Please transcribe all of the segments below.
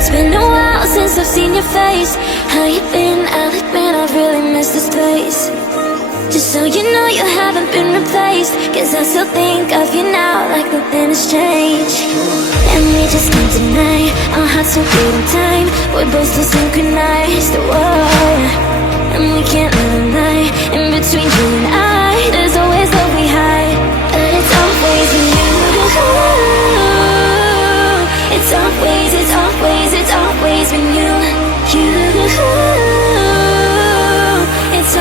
It's been a while since I've seen your face. How you been? I'll admit I've really missed this place. Just so you know, you haven't been replaced, 'cause I still think of you now like nothing has changed. And we just can't deny our hearts so good in time. We're both so synchronized, whoa. And we can't let a lie in between you and I. There's always love we hide, but it's always with you. It's always, it's always, it's always been you.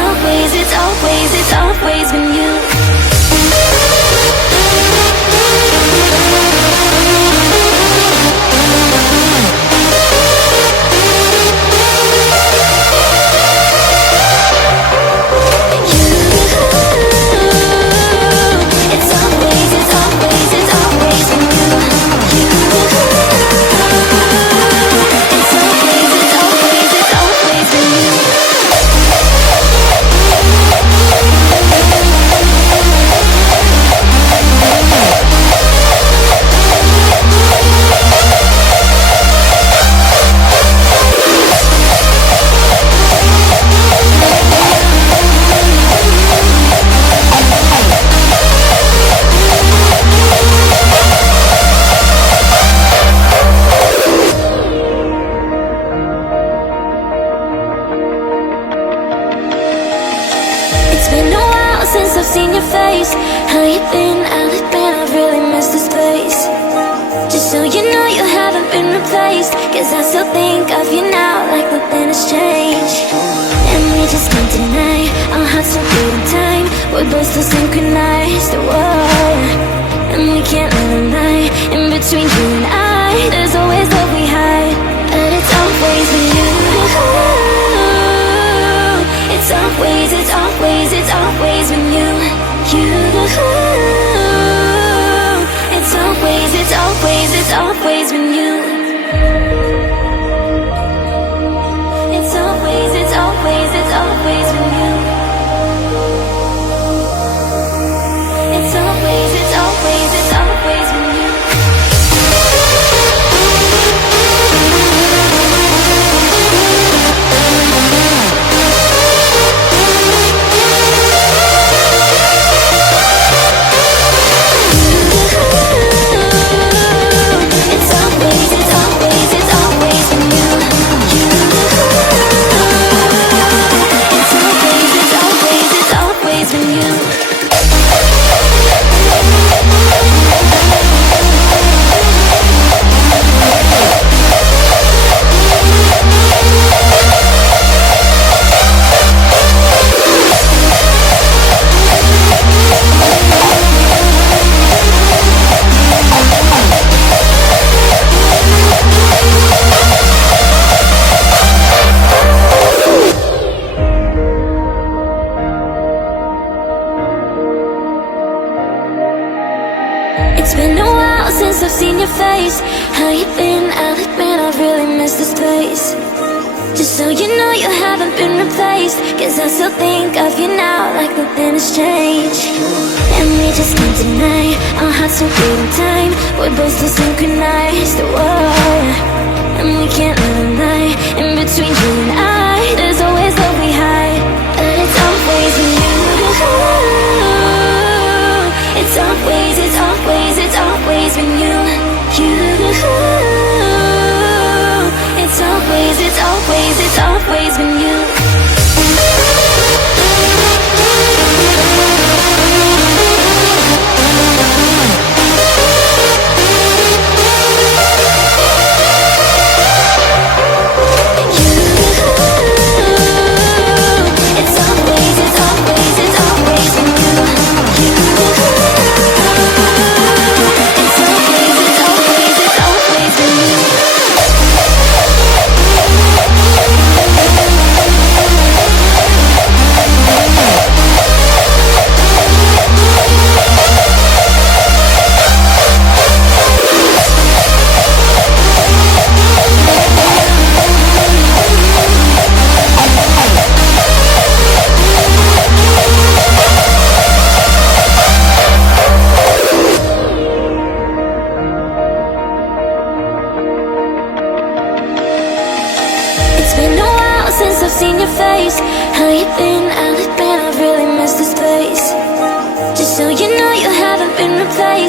It's always, it's always, it's always been you.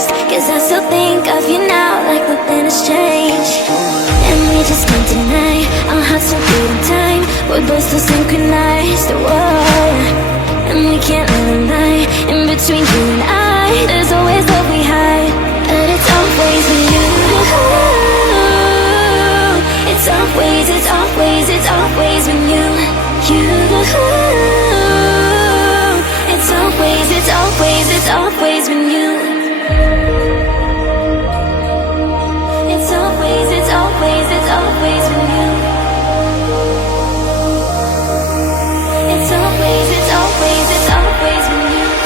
face, 'cause I still think of you now like nothing has changed. And we just can't deny our hearts so good in time. We're both so synchronized, whoa. And we can't let a lie in between you and I. There's always love we hide, but it's always with you. It's always, it's always, it's always with you. It's always, it's always, it's always with you. It's always, it's always, it's always with you. It's always, it's always, it's always with you.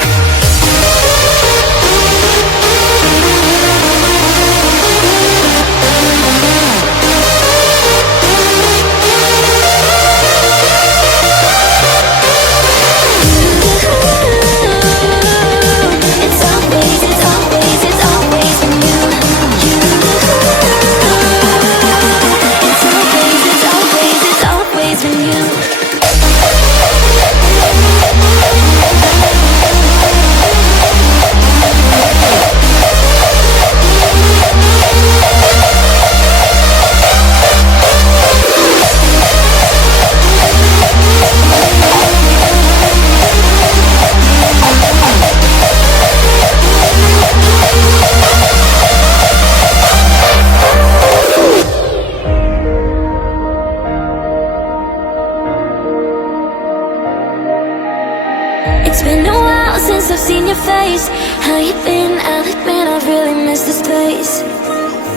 It's been a while since I've seen your face. How you been? I'll admit I've really missed this place.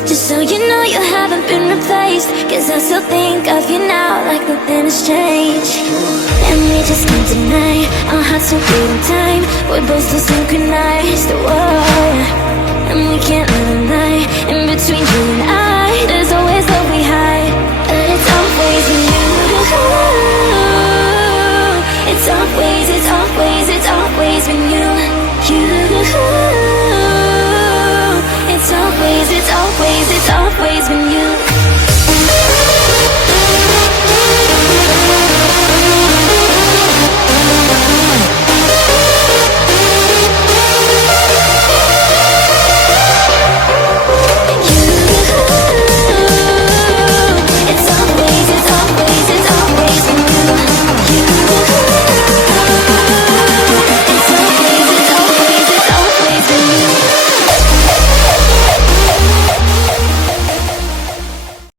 Just so you know you haven't been replaced, 'cause I still think of you now like nothing has changed. And we just can't deny our hearts so good in time. We're both so synchronized, whoa. And we can't let a lie in between you and I. There's always love we hide, but it's always with you. It's always